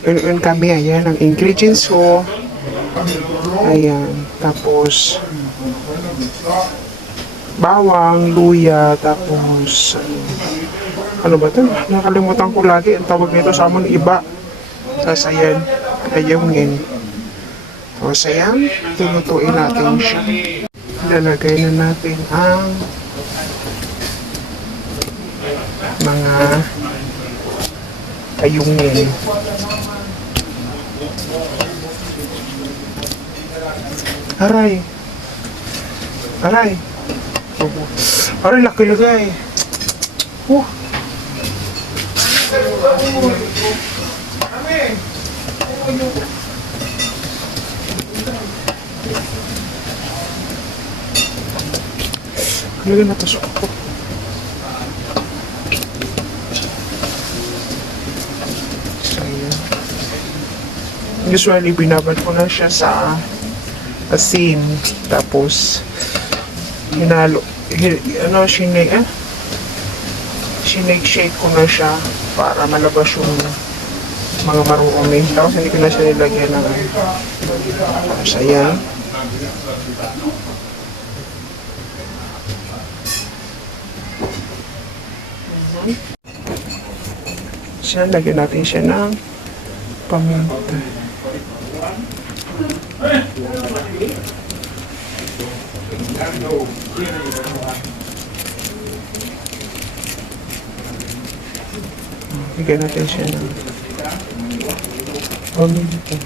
Yun kami, ayan, ang ingredients ko. Ayan, tapos bawang, luya, tapos ano ba ito? Nakalimutan ko lagi ang tawag nito sa amon iba. Tapos ayan, ayungin. Tapos ayan, tulutuin natin siya. Lalagay na natin ang mga ayungin. Aray! Aray! Aray, laki-lagay! Lagyan na ito sa upo. So, ayan. Usually, binabad ko na siya sa asin. Tapos, sinake-shake ko na siya para malabas yung mga marurumi. Tapos, hindi ko na siya nilagyan ng tapos, ayan. Siya, lagyan natin siya ng paminta. Lagyan natin siya ng paminta.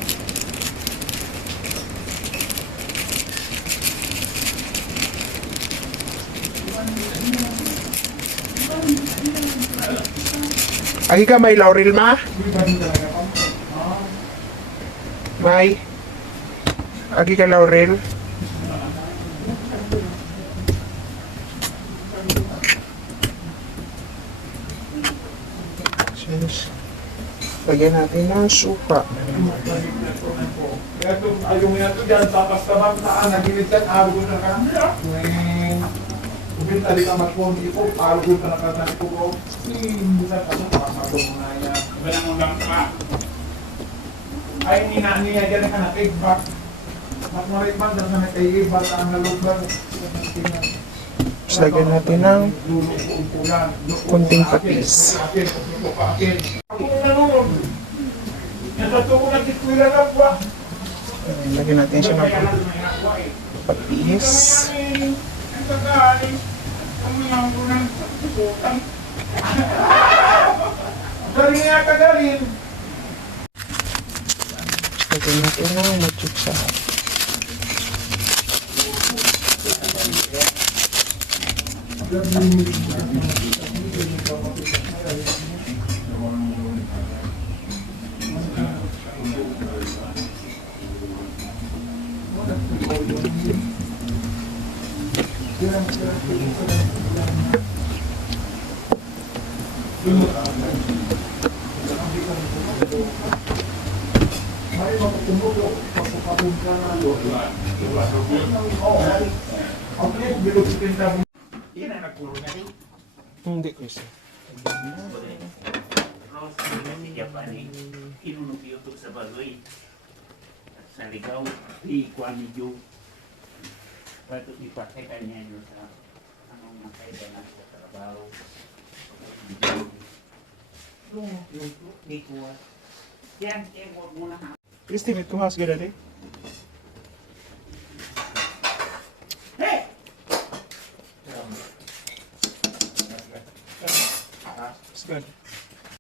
Agi ka may laurel, ma? May? Agi ka laurel? Lagyan natin ng suka. Ayaw mo yan ito dyan, tapos-tabang na nagilid yan, araw na kamera. Ubintali ka matpon, ito, araw ka na katanik ko bro. Bukan kaso, pasagot mo na yan. Walang ulang pa. Ay, niya dyan ka na feedback. Mas marikman, dyan ka na feedback, ang nalugban. Tapos lagyan natin ng kunting patis. Lagyan natin siya ng patis. Lagyan natin ng machuksa. Hindi ko isa. Inunupiyo ito sa bagoy. Sa ligaw, ikuan ni Joe. Pato ipatay kanya yun sa anong makaiba na sa trabaho. Di kuha. Yan, huwag muna ha. Christy, may tumas ka dali? Hey! It's good.